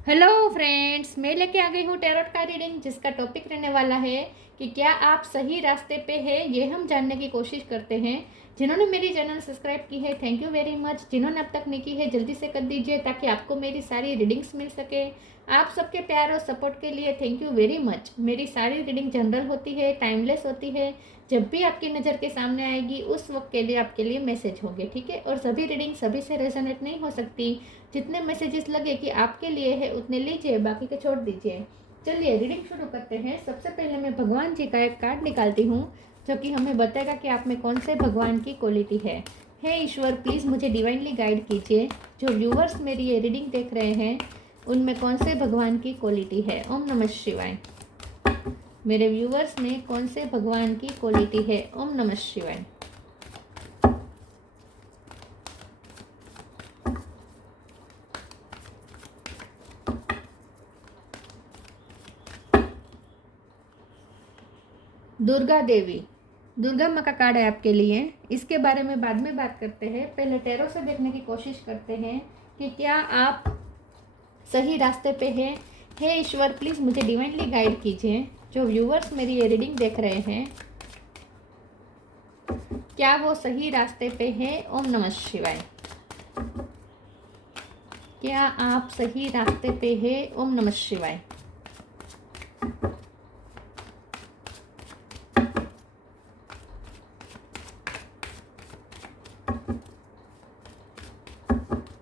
Hello friends, मैं लेके आ गई हूँ टैरोट का रीडिंग, जिसका टॉपिक रहने वाला है कि क्या आप सही रास्ते पे हैं, ये हम जानने की कोशिश करते हैं। जिन्होंने मेरी चैनल सब्सक्राइब की है, थैंक यू वेरी मच। जिन्होंने अब तक नहीं की है, जल्दी से कर दीजिए ताकि आपको मेरी सारी रीडिंग्स मिल सके। आप सबके प्यार और सपोर्ट के लिए थैंक यू वेरी मच। मेरी सारी रीडिंग जनरल होती है, टाइमलेस होती है। जब भी आपकी नज़र के सामने आएगी उस वक्त के लिए आपके लिए मैसेज होंगे, ठीक है। और सभी रीडिंग सभी से रेजोनेट नहीं हो सकती। जितने मैसेजेस लगे कि आपके लिए है उतने लीजिए, बाकी के छोड़ दीजिए। चलिए रीडिंग शुरू करते हैं। सबसे पहले मैं भगवान जी का एक कार्ड निकालती हूँ, जो कि हमें बताएगा कि आप में कौन से भगवान की क्वालिटी है। हे ईश्वर, प्लीज़ मुझे डिवाइनली गाइड कीजिए। जो व्यूवर्स मेरी ये रीडिंग देख रहे हैं उनमें कौन से भगवान की क्वालिटी है। ओम नमः शिवाय। मेरे व्यूवर्स में कौन से भगवान की क्वालिटी है। ओम नमः शिवाय। दुर्गा देवी, दुर्गा माँ का कार्ड है आपके लिए। इसके बारे में बाद में बात करते हैं, पहले टैरो से देखने की कोशिश करते हैं कि क्या आप सही रास्ते पे हैं। हे ईश्वर, प्लीज़ मुझे डिवाइनली गाइड कीजिए। जो व्यूवर्स मेरी ये रीडिंग देख रहे हैं, क्या वो सही रास्ते पे हैं। ओम नमः शिवाय। क्या आप सही रास्ते पे हैं। ओम नमः शिवाय।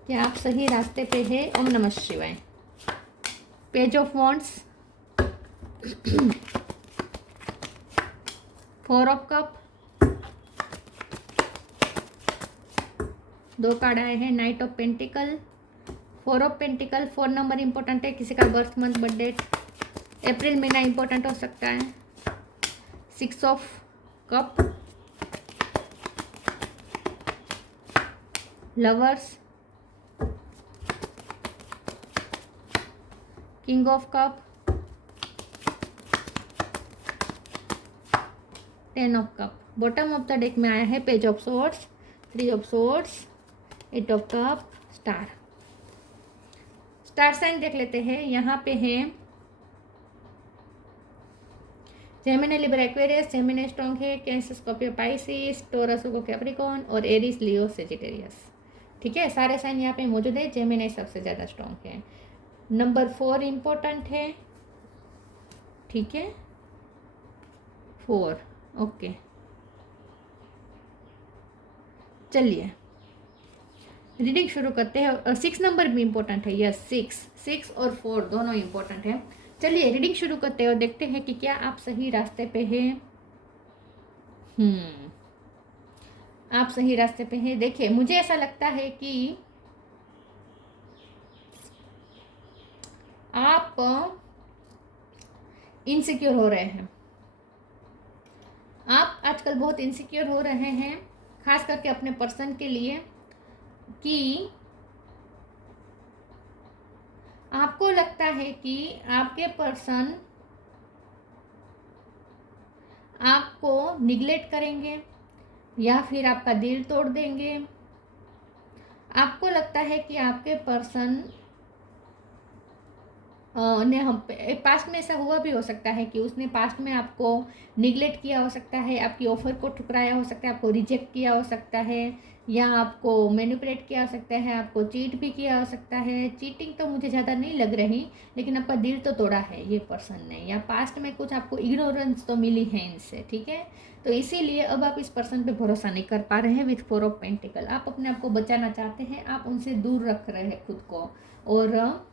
क्या आप सही रास्ते पे हैं। ओम नमः शिवाय। Page of wands, 4 of cup, 2 card आए हैं। Knight of pentacle, 4 of pentacle. 4 number important है, किसी का बर्थ मंथ बर्थ डेट अप्रैल महीना इंपॉर्टेंट हो सकता है। 6 of cup, lovers, king of cup, 10 of cup. Bottom of the deck में आया है page of swords, 3 of swords, 8 of cup, star. Star sign देख लेते हैं। यहाँ पे हैं Gemini Libra Aquarius, Gemini strong है, Cancer Scorpio Pisces, Taurus Capricorn और एरीज लियो सेजिटेरियस। ठीक है, सारे साइन यहाँ पे मौजूद है। जेमिनी सबसे ज़्यादा स्ट्रॉन्ग है। नंबर 4 इम्पोर्टेंट है, ठीक है, 4। ओके, चलिए रीडिंग शुरू करते हैं। और 6 नंबर भी इम्पोर्टेंट है। यस, 6 और 4 दोनों इम्पोर्टेंट है। चलिए रीडिंग शुरू करते हैं और देखते हैं कि क्या आप सही रास्ते पे हैं। आप सही रास्ते पे हैं। देखिए, मुझे ऐसा लगता है कि आप इनसिक्योर हो रहे हैं। आप आजकल बहुत इनसिक्योर हो रहे हैं, खास करके अपने पर्सन के लिए, कि आपको लगता है कि आपके पर्सन आपको निगलेक्ट करेंगे या फिर आपका दिल तोड़ देंगे। आपको लगता है कि आपके पर्सन ने हम पास्ट में ऐसा हुआ भी हो सकता है कि उसने पास्ट में आपको निगलेक्ट किया हो सकता है, आपकी ऑफर को ठुकराया हो सकता है, आपको रिजेक्ट किया हो सकता है, या आपको मैनिपुलेट किया हो सकता है, आपको चीट भी किया हो सकता है। चीटिंग तो मुझे ज़्यादा नहीं लग रही, लेकिन आपका दिल तो तोड़ा है ये पर्सन ने, या पास्ट में कुछ आपको इग्नोरेंस तो मिली है इनसे, ठीक है। तो इसीलिए अब आप इस पर्सन पे भरोसा नहीं कर पा रहे हैं। विथ 4 ऑफ पेंटिकल, आप अपने आप को बचाना चाहते हैं, आप उनसे दूर रख रहे हैं खुद को, और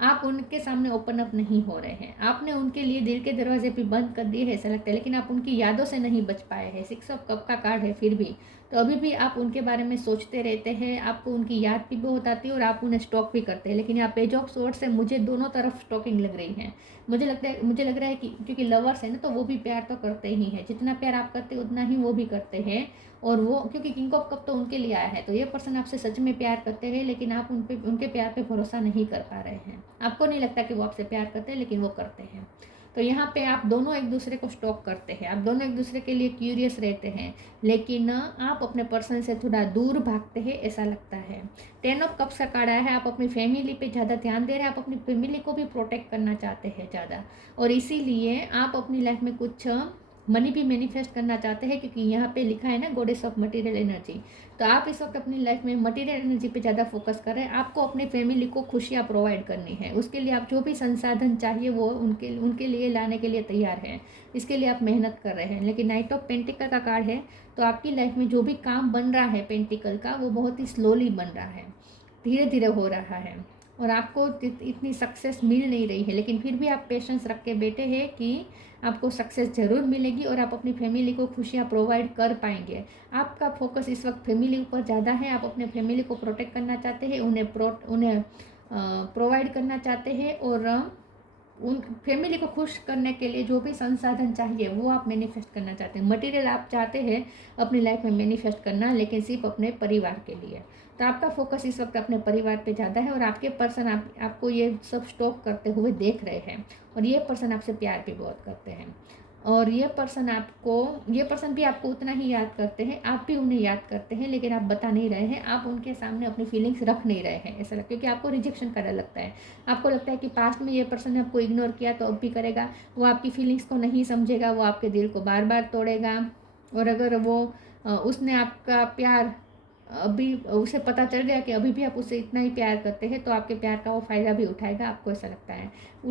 आप उनके सामने ओपन अप नहीं हो रहे हैं। आपने उनके लिए दिल के दरवाजे भी बंद कर दिए हैं ऐसा लगता है, लेकिन आप उनकी यादों से नहीं बच पाए हैं। 6 ऑफ कप का कार्ड है फिर भी, तो अभी भी आप उनके बारे में सोचते रहते हैं, आपको उनकी याद भी बहुत आती है और आप उन्हें स्टॉक भी करते हैं। लेकिन यहाँ पेज ऑफ सोर्ड से मुझे दोनों तरफ स्टॉकिंग लग रही है। मुझे लग रहा है कि क्योंकि लवर्स है ना, तो वो भी प्यार तो करते ही हैं। जितना प्यार आप करते उतना ही वो भी करते हैं। और वो क्योंकि किंग ऑफ कप तो उनके लिए आया है, तो ये पर्सन आपसे सच में प्यार करते हैं, लेकिन आप उनके प्यार पे भरोसा नहीं कर पा रहे हैं। आपको नहीं लगता कि वो आपसे प्यार करते हैं, लेकिन वो करते हैं। तो यहाँ पे आप दोनों एक दूसरे को स्टॉक करते हैं, आप दोनों एक दूसरे के लिए क्यूरियस रहते हैं, लेकिन आप अपने पर्सन से थोड़ा दूर भागते हैं ऐसा लगता है। 10 ऑफ कप्स का कार्ड आया है, आप अपनी फैमिली पे ज़्यादा ध्यान दे रहे हैं, आप अपनी फैमिली को भी प्रोटेक्ट करना चाहते हैं ज़्यादा, और इसीलिए आप अपनी लाइफ में कुछ मनी भी मैनिफेस्ट करना चाहते हैं, क्योंकि यहाँ पे लिखा है ना गॉडेस ऑफ मटेरियल एनर्जी। तो आप इस वक्त अपनी लाइफ में मटेरियल एनर्जी पे ज़्यादा फोकस कर रहे हैं। आपको अपनी फैमिली को खुशियाँ प्रोवाइड करनी है, उसके लिए आप जो भी संसाधन चाहिए वो उनके लिए लाने के लिए तैयार हैं, इसके लिए आप मेहनत कर रहे हैं। लेकिन नाइट ऑफ पेंटिकल का कार्ड है, तो आपकी लाइफ में जो भी काम बन रहा है पेंटिकल का, वो बहुत ही स्लोली बन रहा है, धीरे धीरे हो रहा है, और आपको इतनी सक्सेस मिल नहीं रही है, लेकिन फिर भी आप पेशेंस रख के बैठे हैं कि आपको सक्सेस ज़रूर मिलेगी और आप अपनी फैमिली को खुशियाँ प्रोवाइड कर पाएंगे। आपका फोकस इस वक्त फैमिली ऊपर ज़्यादा है, आप अपने फैमिली को प्रोटेक्ट करना चाहते हैं, उन्हें प्रोवाइड करना चाहते हैं, और उन फैमिली को खुश करने के लिए जो भी संसाधन चाहिए वो आप मैनिफेस्ट करना चाहते हैं। मटेरियल आप चाहते हैं अपनी लाइफ में मैनिफेस्ट करना, लेकिन सिर्फ अपने परिवार के लिए। तो आपका फोकस इस वक्त अपने परिवार पे ज़्यादा है, और आपके पर्सन आपको ये सब स्टॉक करते हुए देख रहे हैं, और ये पर्सन आपसे प्यार भी बहुत करते हैं, और ये पर्सन भी आपको उतना ही याद करते हैं, आप भी उन्हें याद करते हैं, लेकिन आप बता नहीं रहे हैं, आप उनके सामने अपनी फीलिंग्स रख नहीं रहे हैं ऐसा लगता है, क्योंकि आपको रिजेक्शन का डर लगता है। आपको लगता है कि पास्ट में ये पर्सन ने आपको इग्नोर किया तो अब भी करेगा, वो आपकी फीलिंग्स को नहीं समझेगा, वो आपके दिल को बार बार तोड़ेगा, और अगर उसने आपका प्यार अभी उसे पता चल गया कि अभी भी आप उससे इतना ही प्यार करते हैं, तो आपके प्यार का वो फ़ायदा भी उठाएगा, आपको ऐसा लगता है।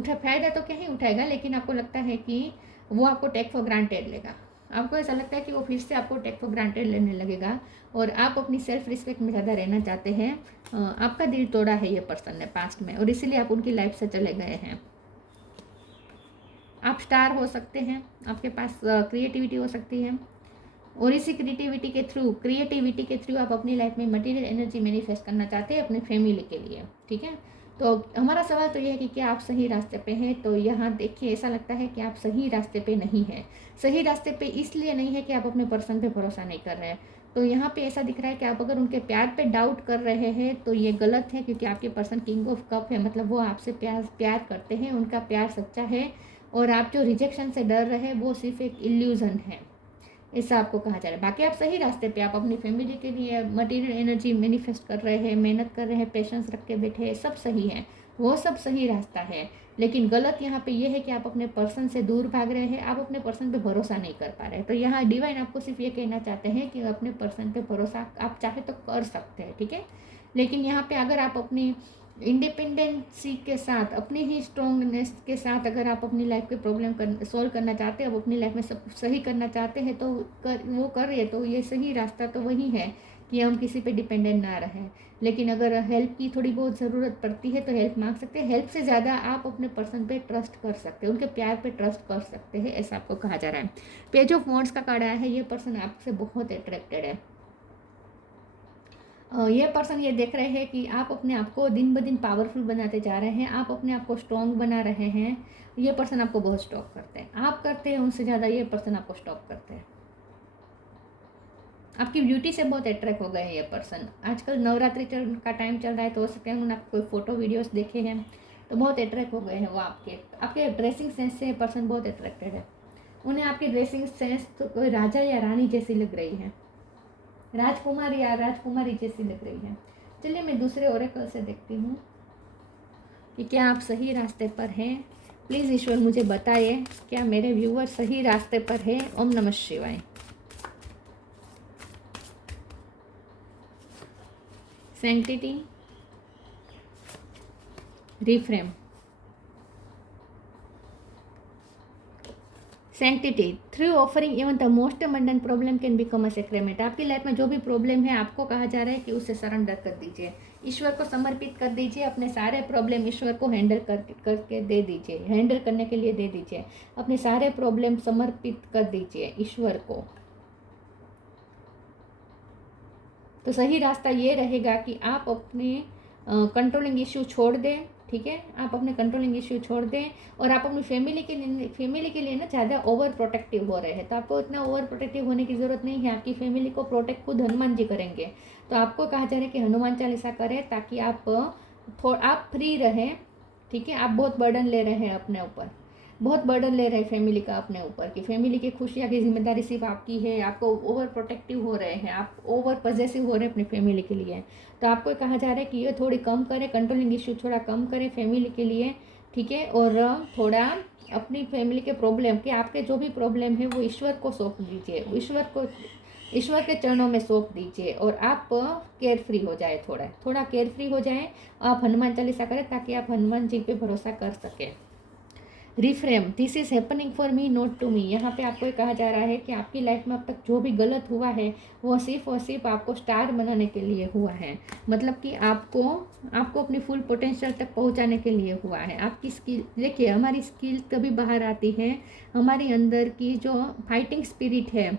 फ़ायदा तो क्या ही उठाएगा, लेकिन आपको लगता है कि वो आपको टेक फॉर ग्रांटेड लेगा। आपको ऐसा लगता है कि वो फिर से आपको टेक फॉर ग्रांटेड लेने लगेगा, और आप अपनी सेल्फ रिस्पेक्ट में ज़्यादा रहना चाहते हैं। आपका दिल तोड़ा है ये पर्सन ने पास्ट में, और इसीलिए आप उनकी लाइफ से चले गए हैं। आप स्टार हो सकते हैं, आपके पास क्रिएटिविटी हो सकती है, और इसी क्रिएटिविटी के थ्रू आप अपनी लाइफ में मटेरियल एनर्जी मैनिफेस्ट करना चाहते हैं अपने फैमिली के लिए। ठीक है, तो हमारा सवाल तो यह है कि क्या आप सही रास्ते पे हैं। तो यहाँ देखिए, ऐसा लगता है कि आप सही रास्ते पे नहीं हैं। सही रास्ते पे इसलिए नहीं है कि आप अपने पर्सन पे भरोसा नहीं कर रहे हैं। तो यहाँ पे ऐसा दिख रहा है कि आप अगर उनके प्यार पे डाउट कर रहे हैं तो ये गलत है, क्योंकि आपके पर्सन किंग ऑफ कप है, मतलब वो आपसे प्यार करते हैं, उनका प्यार सच्चा है, और आप जो रिजेक्शन से डर रहे हैं वो सिर्फ एक इल्यूज़न है, ऐसा आपको कहा जा रहा है। बाकी आप सही रास्ते पे, आप अपनी फैमिली के लिए मटेरियल एनर्जी मैनिफेस्ट कर रहे हैं, मेहनत कर रहे हैं, पेशेंस रख के बैठे हैं, सब सही है, वो सब सही रास्ता है। लेकिन गलत यहाँ पे ये है कि आप अपने पर्सन से दूर भाग रहे हैं, आप अपने पर्सन पे भरोसा नहीं कर पा रहे। तो यहाँ डिवाइन आपको सिर्फ ये कहना चाहते हैं कि अपने पर्सन पे भरोसा आप चाहे तो कर सकते हैं, ठीक है। लेकिन यहाँ पे अगर आप अपनी इंडिपेंडेंसी के साथ, अपनी ही स्ट्रॉन्गनेस के साथ अगर आप अपनी लाइफ के प्रॉब्लम सॉल्व करना चाहते हैं, अब अपनी लाइफ में सब सही करना चाहते हैं, तो वो करिए। तो ये सही रास्ता तो वही है कि हम किसी पे डिपेंडेंट ना रहें। लेकिन अगर हेल्प की थोड़ी बहुत ज़रूरत पड़ती है तो हेल्प मांग सकते हैं। हेल्प से ज़्यादा आप अपने पर्सन पे ट्रस्ट कर सकते हैं, उनके प्यार पे ट्रस्ट कर सकते हैं, ऐसा आपको कहा जा रहा है। पेज ऑफ वॉन्ड्स का कार्ड आया है, ये पर्सन आपसे बहुत अट्रैक्टेड है। ये पर्सन ये देख रहे हैं कि आप अपने आप को दिन ब दिन पावरफुल बनाते जा रहे हैं, आप अपने आप को स्ट्रॉन्ग बना रहे हैं। ये पर्सन आपको बहुत स्टॉक करते हैं, आप करते हैं उनसे ज़्यादा ये पर्सन आपको स्टॉक करते हैं। आपकी ब्यूटी से बहुत अट्रैक्ट हो गए हैं ये पर्सन। आजकल नवरात्रि का टाइम चल रहा है, तो हो सकता है उन्होंने आपको कोई फ़ोटो वीडियोस देखे हैं तो बहुत अट्रैक्ट हो गए हैं वो आपके ड्रेसिंग सेंस से। ये पर्सन बहुत अट्रैक्टेड है, उन्हें आपकी ड्रेसिंग सेंस तो कोई राजा या रानी जैसी लग रही है, राजकुमार या राजकुमारी जैसी लग रही है। चलिए मैं दूसरे ओरेकल से देखती हूँ कि क्या आप सही रास्ते पर हैं। प्लीज़ ईश्वर मुझे बताइए, क्या मेरे व्यूअर सही रास्ते पर हैं। ओम नमः Shivaya. Sanctity, reframe, sanctity, through offering even the most mundane problem can become a sacrament. आपकी लाइफ में जो भी प्रॉब्लम है, आपको कहा जा रहा है कि उसे सरेंडर कर दीजिए, ईश्वर को समर्पित कर दीजिए। अपने सारे प्रॉब्लम ईश्वर को हैंडल करके दे दीजिए, हैंडल करने के लिए दे दीजिए। अपने सारे प्रॉब्लम समर्पित कर दीजिए ईश्वर को। तो सही रास्ता ये रहेगा कि आप अपने कंट्रोलिंग इश्यू छोड़ दें, ठीक है। आप अपने कंट्रोलिंग इश्यू छोड़ दें, और आप अपनी फैमिली के लिए ना ज़्यादा ओवर प्रोटेक्टिव हो रहे हैं। तो आपको इतना ओवर प्रोटेक्टिव होने की ज़रूरत नहीं है, आपकी फैमिली को प्रोटेक्ट खुद हनुमान जी करेंगे। तो आपको कहा जा रहा है कि हनुमान चालीसा करें, ताकि आप फ्री रहें, ठीक है। आप बहुत बर्डन ले रहे हैं अपने ऊपर, बहुत बर्डन ले रहे हैं फैमिली का अपने ऊपर, कि फैमिली की खुशियाँ की जिम्मेदारी सिर्फ आपकी है, आपको ओवर प्रोटेक्टिव हो रहे हैं, आप ओवर पॉजेसिव हो रहे हैं अपनी फैमिली के लिए। तो आपको कहा जा रहा है कि ये थोड़ी कम करें, कंट्रोलिंग इश्यू थोड़ा कम करें फैमिली के लिए, ठीक है। और थोड़ा अपनी फैमिली के प्रॉब्लम, कि आपके जो भी प्रॉब्लम है वो ईश्वर को सौंप दीजिए, ईश्वर के चरणों में सौंप दीजिए, और आप केयर फ्री हो जाए, थोड़ा थोड़ा केयर फ्री हो जाए। आप हनुमान चालीसा करें ताकि आप हनुमान जी पे भरोसा कर सकें। Reframe, this is happening for me not to me. यहाँ पे आपको ये कहा जा रहा है कि आपकी लाइफ में अब तक जो भी गलत हुआ है वो सिर्फ और सिर्फ आपको स्टार बनाने के लिए हुआ है। मतलब कि आपको अपनी फुल पोटेंशियल तक पहुँचाने के लिए हुआ है। आपकी स्किल देखिए, हमारी स्किल तभी बाहर आती है, हमारी अंदर की जो फाइटिंग स्पिरिट है,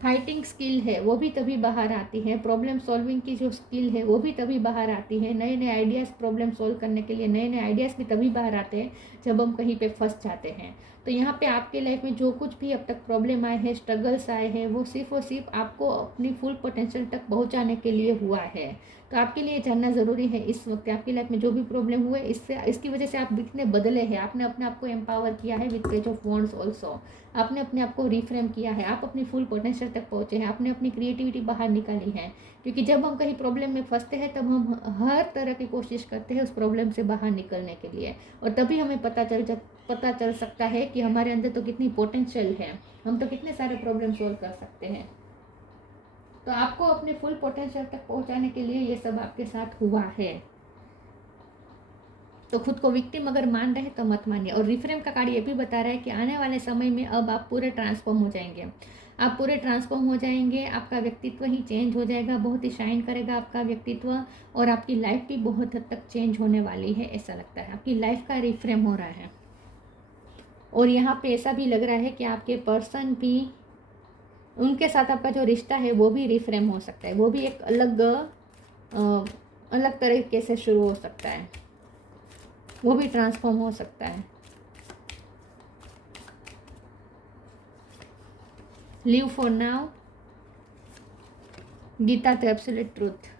फाइटिंग स्किल है, वो भी तभी बाहर आती है। प्रॉब्लम सॉल्विंग की जो स्किल है वो भी तभी बाहर आती है। नए नए आइडियाज़ प्रॉब्लम सॉल्व करने के लिए नए नए आइडियाज़ भी तभी बाहर आते हैं जब हम कहीं पे फंस जाते हैं। तो यहाँ पे आपके लाइफ में जो कुछ भी अब तक प्रॉब्लम आए हैं, स्ट्रगल्स आए हैं, वो सिर्फ और सिर्फ आपको अपनी फुल पोटेंशियल तक पहुँचाने के लिए हुआ है। तो आपके लिए जानना ज़रूरी है इस वक्त आपकी लाइफ में जो भी प्रॉब्लम हुए, इसकी वजह से आप कितने बदले हैं। आपने अपने आप को एम्पावर किया है with page of wands also. आपने अपने आप को रिफ्रेम किया है, आप अपनी फुल पोटेंशियल तक पहुँचे हैं, आपने अपनी क्रिएटिविटी बाहर निकाली है। क्योंकि जब हम कहीं प्रॉब्लम में फंसते हैं तब हम हर तरह की कोशिश करते हैं उस प्रॉब्लम से बाहर निकलने के लिए, और तभी हमें पता चल सकता है कि हमारे अंदर तो कितनी पोटेंशियल है, हम तो कितने सारे प्रॉब्लम सॉल्व कर सकते हैं। तो आपको अपने फुल पोटेंशियल तक पहुंचाने के लिए ये सब आपके साथ हुआ है। तो खुद को विक्टिम अगर मान रहे हैं तो मत मानिए। और रिफ्रेम का कार्ड ये भी बता रहा है कि आने वाले समय में अब आप पूरे ट्रांसफॉर्म हो जाएंगे, आप पूरे ट्रांसफॉर्म हो जाएंगे, आपका व्यक्तित्व ही चेंज हो जाएगा, बहुत ही शाइन करेगा आपका व्यक्तित्व, और आपकी लाइफ भी बहुत हद तक चेंज होने वाली है। ऐसा लगता है आपकी लाइफ का रिफ्रेम हो रहा है। और यहाँ पे ऐसा भी लग रहा है कि आपके पर्सन भी, उनके साथ आपका जो रिश्ता है वो भी रिफ्रेम हो सकता है, वो भी एक अलग तरीके से शुरू हो सकता है, वो भी ट्रांसफॉर्म हो सकता है। Live for now, Gita the absolute truth.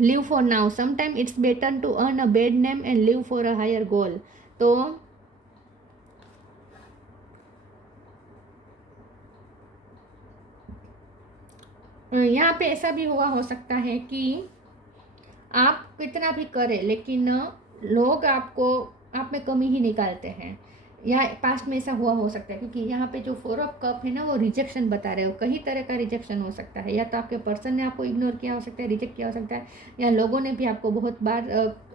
Live for now, sometime it's better to earn a bad name and live for a higher goal. तो यहाँ पे ऐसा भी हुआ हो सकता है कि आप कितना भी करें लेकिन लोग आपको, आप में कमी ही निकालते हैं, या पास्ट में ऐसा हुआ हो सकता है। क्योंकि यहाँ पे जो 4 ऑफ कप है ना, वो रिजेक्शन बता रहे हो, कई तरह का रिजेक्शन हो सकता है। या तो आपके पर्सन ने आपको इग्नोर किया हो सकता है, रिजेक्ट किया हो सकता है, या लोगों ने भी आपको बहुत बार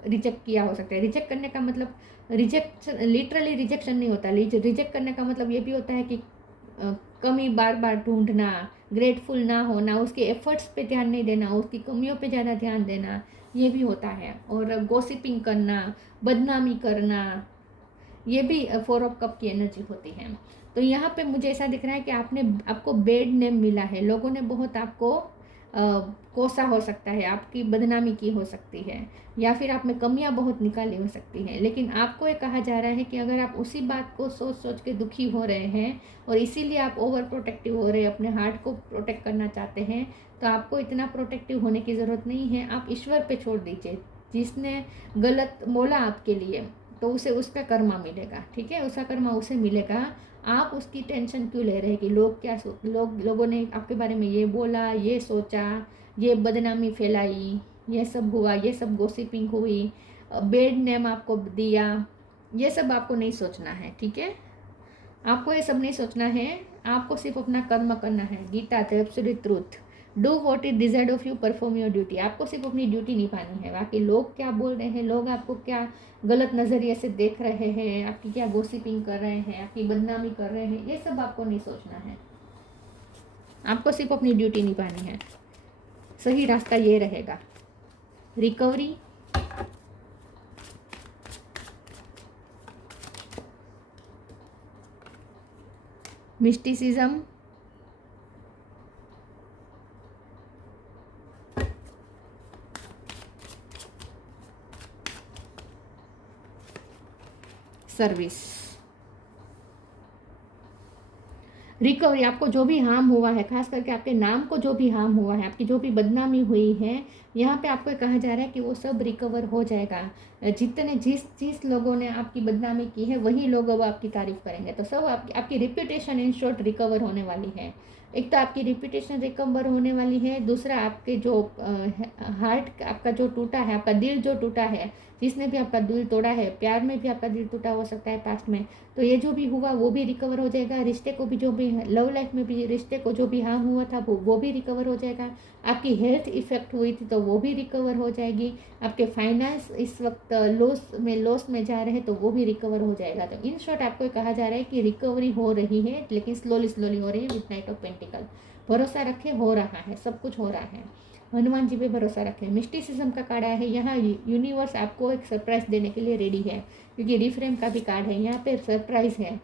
रिजेक्ट किया हो सकता है। रिजेक्ट करने का मतलब, रिजेक्शन लिटरली रिजेक्शन नहीं होता। रिजेक्ट करने का मतलब ये भी होता है कि कमी बार बार ढूंढना, ग्रेटफुल ना होना, उसके एफर्ट्स पे ध्यान नहीं देना, उसकी कमियों पे ज़्यादा ध्यान देना, ये भी होता है। और गॉसिपिंग करना, बदनामी करना, ये भी 4 ऑफ कप की एनर्जी होती है। तो यहाँ पे मुझे ऐसा दिख रहा है कि आपको बैड नेम मिला है, लोगों ने बहुत आपको कोसा हो सकता है, आपकी बदनामी की हो सकती है, या फिर आप में कमियां बहुत निकाली हो सकती हैं। लेकिन आपको ये कहा जा रहा है कि अगर आप उसी बात को सोच सोच के दुखी हो रहे हैं और इसीलिए आप ओवर प्रोटेक्टिव हो रहे हैं, अपने हार्ट को प्रोटेक्ट करना चाहते हैं, तो आपको इतना प्रोटेक्टिव होने की ज़रूरत नहीं है। आप ईश्वर पे छोड़ दीजिए। जिसने गलत बोला आपके लिए तो उसे उसका कर्मा मिलेगा, ठीक है, उसका कर्मा उसे मिलेगा। आप उसकी टेंशन क्यों ले रहे हैं कि लोग क्या लोगों ने आपके बारे में ये बोला, ये सोचा, ये बदनामी फैलाई, ये सब हुआ, ये सब गॉसिपिंग हुई, बैड नेम आपको दिया, ये सब आपको नहीं सोचना है, ठीक है। आपको ये सब नहीं सोचना है, आपको सिर्फ अपना कर्म करना है। Gita the absolute truth. Do what is desired of you, perform your duty. आपको सिर्फ अपनी ड्यूटी निभानी है। बाकी लोग क्या बोल रहे हैं, लोग आपको क्या गलत नज़रिए से देख रहे हैं, आपकी क्या गॉसिपिंग कर रहे हैं, आपकी बदनामी कर रहे हैं, ये सब आपको नहीं सोचना है। आपको सिर्फ अपनी ड्यूटी निभानी है। सही रास्ता ये रहेगा। Recovery, mysticism, service. रिकवरी, आपको जो भी हार्म हुआ है, खास करके आपके नाम को जो भी हार्म हुआ है, आपकी जो भी बदनामी हुई है, यहाँ पे आपको कहा जा रहा है कि वो सब रिकवर हो जाएगा। जिस लोगों ने आपकी बदनामी की है वही लोग अब आपकी तारीफ करेंगे। तो सब आपकी रिप्यूटेशन इन शॉर्ट रिकवर होने वाली है। एक तो आपकी रिप्यूटेशन रिकवर होने वाली है, दूसरा आपके जो हार्ट आपका जो टूटा है, आपका दिल जो टूटा है, जिसने भी आपका दिल तोड़ा है, प्यार में भी आपका दिल टूटा हो सकता है पास्ट में, तो ये जो भी हुआ वो भी रिकवर हो जाएगा। रिश्ते को भी जो भी लव लाइफ में भी रिश्ते को जो भी हार्म हुआ था वो भी रिकवर हो जाएगा। आपकी हेल्थ इफेक्ट हुई थी तो वो भी रिकवर हो जाएगी। आपके फाइनेंस इस वक्त लॉस में जा रहे हैं तो वो भी रिकवर हो जाएगा। तो इन शॉर्ट आपको कहा जा रहा है कि रिकवरी हो रही है, लेकिन स्लोली हो रही है। विद नाइट ऑफ पेंटिकल, भरोसा रखे, हो रहा है, सब कुछ हो रहा है। हनुमान जी पे भरोसा रखें। मिस्टिसिज्म का कार्ड आया है, यहाँ यूनिवर्स आपको एक सरप्राइज देने के लिए रेडी है, क्योंकि रिफ्रेम का भी कार्ड है, यहाँ पे सरप्राइज है।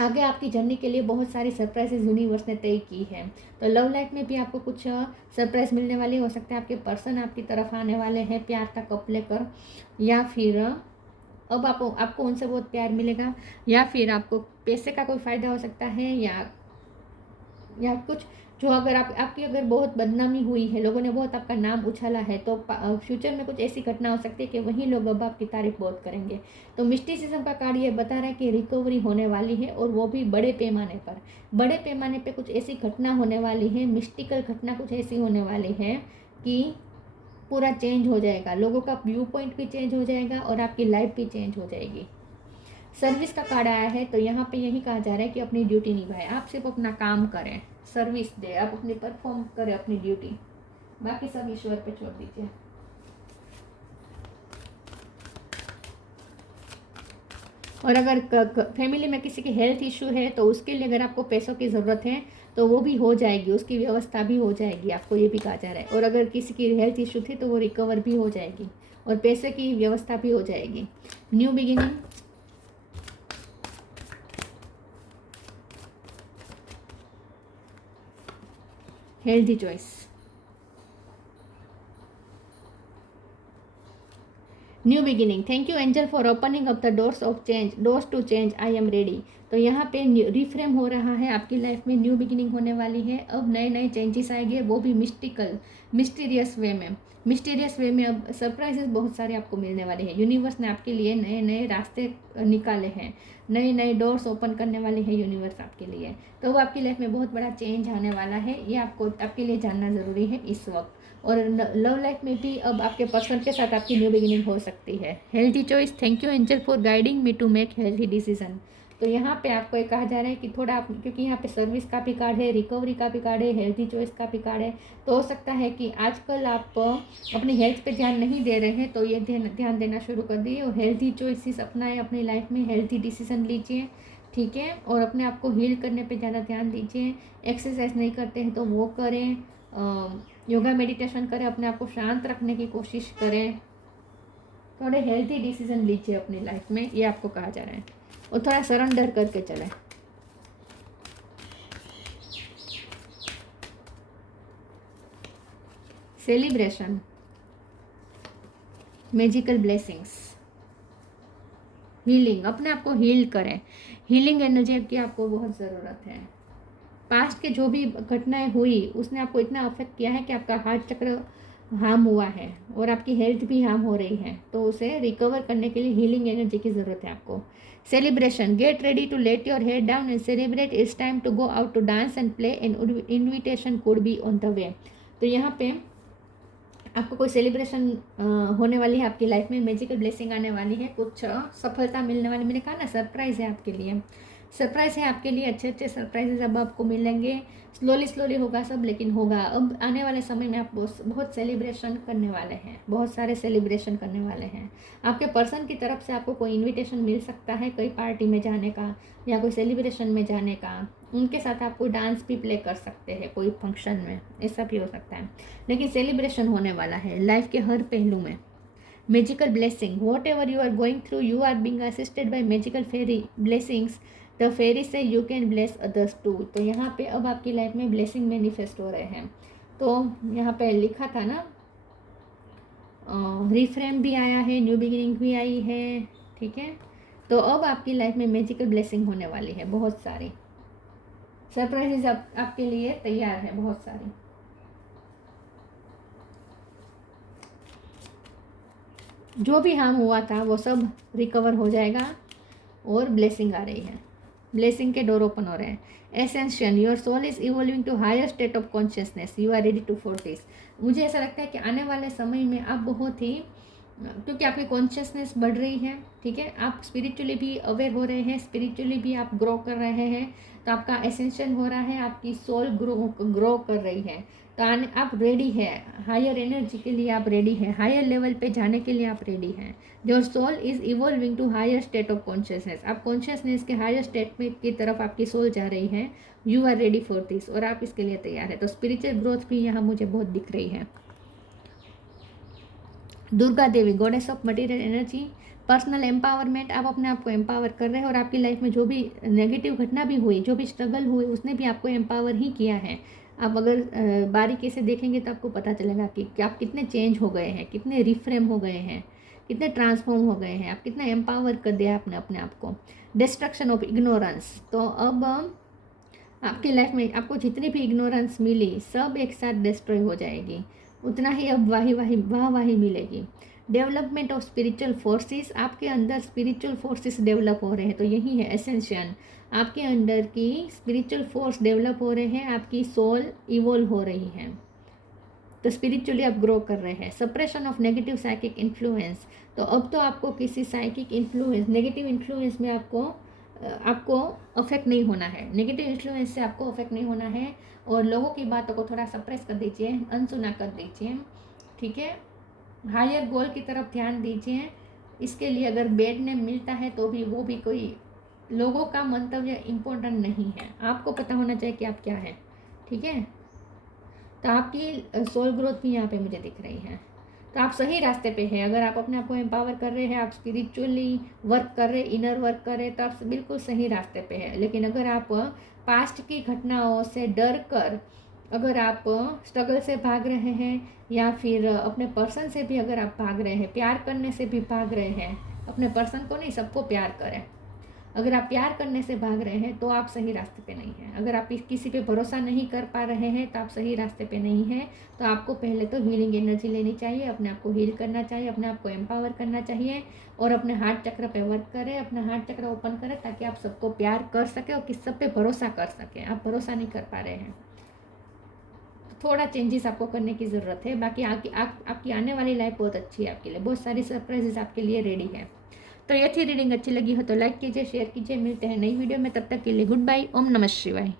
आगे आपकी जर्नी के लिए बहुत सारी सरप्राइजेज यूनिवर्स ने तय की है। तो लव लाइफ में भी आपको कुछ सरप्राइज मिलने वाली हो सकता है। आपके पर्सन आपकी तरफ आने वाले हैं प्यार का कप लेकर, या फिर अब आपको उनसे बहुत प्यार मिलेगा, या फिर आपको पैसे का कोई फ़ायदा हो सकता है, या कुछ जो अगर आपकी अगर बहुत बदनामी हुई है, लोगों ने बहुत आपका नाम उछाला है, तो फ्यूचर में कुछ ऐसी घटना हो सकती है कि वहीं लोग अब आपकी तारीफ बहुत करेंगे। तो मिस्टिसिज्म का कार्ड ये बता रहा है कि रिकवरी होने वाली है, और वो भी बड़े पैमाने पे कुछ ऐसी घटना होने वाली है, मिस्टिकल घटना कुछ ऐसी होने वाली है कि पूरा चेंज हो जाएगा। लोगों का व्यू पॉइंट भी चेंज हो जाएगा और आपकी लाइफ भी चेंज हो जाएगी। सर्विस का कार्ड आया है, तो यहाँ पे यही कहा जा रहा है कि अपनी ड्यूटी निभाएं। आप सिर्फ अपना काम करें, सर्विस दे, आप अपनी परफॉर्म करें अपनी ड्यूटी, बाकी सब ईश्वर पे छोड़ दीजिए। और अगर फैमिली में किसी की हेल्थ इशू है तो उसके लिए अगर आपको पैसों की ज़रूरत है तो वो भी हो जाएगी, उसकी व्यवस्था भी हो जाएगी, आपको ये भी कहा जा रहा है। और अगर किसी की हेल्थ इशू थी तो वो रिकवर भी हो जाएगी और पैसे की व्यवस्था भी हो जाएगी। New beginning, healthy choice, new beginning. Thank you angel for opening up the doors to change, I am ready. तो यहाँ पे रिफ्रेम हो रहा है, आपकी लाइफ में न्यू बिगिनिंग होने वाली है। अब नए चेंजेस आएंगे, वो भी मिस्टीरियस वे में अब सरप्राइजेस बहुत सारे आपको मिलने वाले हैं। यूनिवर्स ने आपके लिए नए रास्ते निकाले हैं, नए डोर्स ओपन करने वाले हैं यूनिवर्स आपके लिए। तो वो आपकी लाइफ में बहुत बड़ा चेंज आने वाला है, ये आपके लिए जानना ज़रूरी है इस वक्त। और लव लाइफ में भी अब आपके पर्सन के साथ आपकी न्यू बिगिनिंग हो सकती है। Healthy choice, thank you angel for guiding me to make healthy decision. तो यहाँ पे आपको एक कहा जा रहा है कि थोड़ा क्योंकि यहाँ पे सर्विस का भी कार्ड है, रिकवरी का भी कार्ड है, हेल्थी चॉइस का भी कार्ड है, तो हो सकता है कि आजकल आप अपनी हेल्थ पे ध्यान नहीं दे रहे हैं, तो ये ध्यान देना शुरू कर दिए और हेल्थी चॉइसेस अपनाएं अपनी लाइफ में, हेल्थी डिसीजन लीजिए, ठीक है। और अपने आप को हील करने पे ज़्यादा ध्यान दीजिए। एक्सरसाइज नहीं करते हैं तो वो करें, योगा मेडिटेशन करें, अपने आप को शांत रखने की कोशिश करें, थोड़े हेल्थी डिसीजन लीजिए अपनी लाइफ में, ये आपको कहा जा रहा है। और थोड़ा सरेंडर करके चलें। सेलिब्रेशन, मैजिकल ब्लेसिंग्स, हीलिंग, अपने आप को हील करें। हीलिंग एनर्जी की आपको बहुत ज़रूरत है। पास्ट के जो भी घटनाएं हुई उसने आपको इतना अफेक्ट किया है कि आपका हार्ट चक्र हार्म हुआ है और आपकी हेल्थ भी हार्म हो रही है, तो उसे रिकवर करने के लिए हीलिंग एनर्जी की ज़रूरत है आपको। Celebration, get ready to let your head down and celebrate, it's time to go out to dance and play, and invitation could be on the way. तो यहाँ पे आपको कोई सेलिब्रेशन होने वाली है आपकी लाइफ में, मैजिकल ब्लेसिंग आने वाली है, कुछ सफलता मिलने वाली, मैंने कहा ना सरप्राइज है आपके लिए, सरप्राइज है आपके लिए, अच्छे सरप्राइजेज अब आपको मिलेंगे। स्लोली होगा सब, लेकिन होगा। अब आने वाले समय में आप बहुत सेलिब्रेशन करने वाले हैं, बहुत सारे सेलिब्रेशन करने वाले हैं। आपके पर्सन की तरफ से आपको कोई इनविटेशन मिल सकता है, कोई पार्टी में जाने का या कोई सेलिब्रेशन में जाने का, उनके साथ आप कोई डांस भी प्ले कर सकते हैं कोई फंक्शन में, ऐसा भी हो सकता है। लेकिन सेलिब्रेशन होने वाला है लाइफ के हर पहलू में। Magical blessing, whatever you are going through, you are being assisted by magical fairy blessings, the fairy से you can bless others too. तो यहाँ पे अब आपकी लाइफ में ब्लेसिंग मैनिफेस्ट हो रहे हैं। तो यहाँ पे लिखा था ना, रिफ्रेम भी आया है, न्यू बिगिनिंग भी आई है, ठीक है। तो अब आपकी लाइफ में मैजिकल ब्लेसिंग होने वाली है, बहुत सारी सरप्राइजेज आपके लिए तैयार है, बहुत सारी। जो भी हार्म हुआ था वो सब रिकवर हो जाएगा और ब्लेसिंग आ रही है, ब्लेसिंग के डोर ओपन हो रहे हैं। Essential, your soul is evolving to higher state of consciousness, you are ready to for this. मुझे ऐसा लगता है कि आने वाले समय में आप बहुत ही, क्योंकि आपकी कॉन्शियसनेस बढ़ रही है, ठीक है, आप स्पिरिचुअली भी अवेयर हो रहे हैं, स्पिरिचुअली भी आप ग्रो कर रहे हैं, तो आपका एसेंशन हो रहा है, आपकी सोल ग्रो कर रही है, तो आप रेडी है, हायर एनर्जी के लिए आप रेडी हैं, हायर लेवल पे जाने के लिए आप रेडी हैं। Your soul is evolving to higher state of consciousness, आप कॉन्शियसनेस के हायर स्टेट में की तरफ आपकी सोल जा रही है। You are ready for this, और आप इसके लिए तैयार है। तो स्पिरिचुअल ग्रोथ भी यहाँ मुझे बहुत दिख रही है। Durga Devi, goddess of material energy, personal empowerment, आप अपने आप को एम्पावर कर रहे हैं, और आपकी लाइफ में जो भी नेगेटिव घटना भी हुई, जो भी स्ट्रगल हुई, उसने भी आपको एम्पावर ही किया है। आप अगर बारीकी से देखेंगे तो आपको पता चलेगा कि आप कितने चेंज हो गए हैं, कितने रिफ्रेम हो गए हैं, कितने ट्रांसफॉर्म हो गए हैं, आप कितना एम्पावर कर दिया आपने अपने आप को। डिस्ट्रक्शन ऑफ इग्नोरेंस, तो अब आपकी लाइफ में आपको जितनी भी इग्नोरेंस मिली सब एक साथ डिस्ट्रॉय हो जाएगी, उतना ही अब वाह वाही मिलेगी। डेवलपमेंट ऑफ स्पिरिचुअल फोर्सेस, आपके अंदर स्पिरिचुअल फोर्सेस डेवलप हो रहे हैं, तो यही है एसेंशियल, आपके अंदर की स्पिरिचुअल फोर्स डेवलप हो रहे हैं, आपकी सोल इवोल्व हो रही है, तो स्पिरिचुअली आप ग्रो कर रहे हैं। Suppression of negative psychic influence, तो अब तो आपको किसी साइकिक इन्फ्लुएंस, नेगेटिव इन्फ्लुएंस में आपको अफेक्ट नहीं होना है, नेगेटिव इन्फ्लुएंस से आपको अफेक्ट नहीं होना है, और लोगों की बातों को थोड़ा सप्रेस कर दीजिए, अनसुना कर दीजिए, ठीक है। हायर गोल की तरफ ध्यान दीजिए। इसके लिए अगर बेड नेम मिलता है तो भी वो भी कोई लोगों का मंतव्य इम्पोर्टेंट नहीं है, आपको पता होना चाहिए कि आप क्या है, ठीक है। तो आपकी सोल ग्रोथ भी यहाँ पे मुझे दिख रही है, तो आप सही रास्ते पे हैं। अगर आप अपने आप को एम्पावर कर रहे हैं, आप स्पिरिचुअली वर्क कर रहे, इनर वर्क कर रहे, तो आप बिल्कुल सही रास्ते पे हैं। लेकिन अगर आप पास्ट की घटनाओं से डर कर, अगर आप स्ट्रगल से भाग रहे हैं, या फिर अपने पर्सन से भी अगर आप भाग रहे हैं, प्यार करने से भी भाग रहे हैं, अपने पर्सन को नहीं, सबको प्यार करें, अगर आप प्यार करने से भाग रहे हैं तो आप सही रास्ते पे नहीं हैं। अगर आप किसी पे भरोसा नहीं कर पा रहे हैं तो आप सही रास्ते पे नहीं हैं। तो आपको पहले तो हीलिंग एनर्जी लेनी चाहिए, अपने आप को हील करना चाहिए, अपने आप को एम्पावर करना चाहिए, और अपने हार्ट चक्र पे वर्क करें, अपना हार्ट चक्र ओपन करें, ताकि आप सबको प्यार कर सकें और किस सब पे भरोसा कर सकें। आप भरोसा नहीं कर पा रहे हैं, थोड़ा चेंजेस आपको करने की ज़रूरत है। बाकी आपकी आने वाली लाइफ बहुत अच्छी है, आपके लिए बहुत सारी सरप्राइजेस आपके लिए रेडी है। तो ये थी रीडिंग, अच्छी लगी हो तो लाइक कीजिए, शेयर कीजिए। मिलते हैं नई वीडियो में, तब तक के लिए गुड बाय, ओम नमः शिवाय।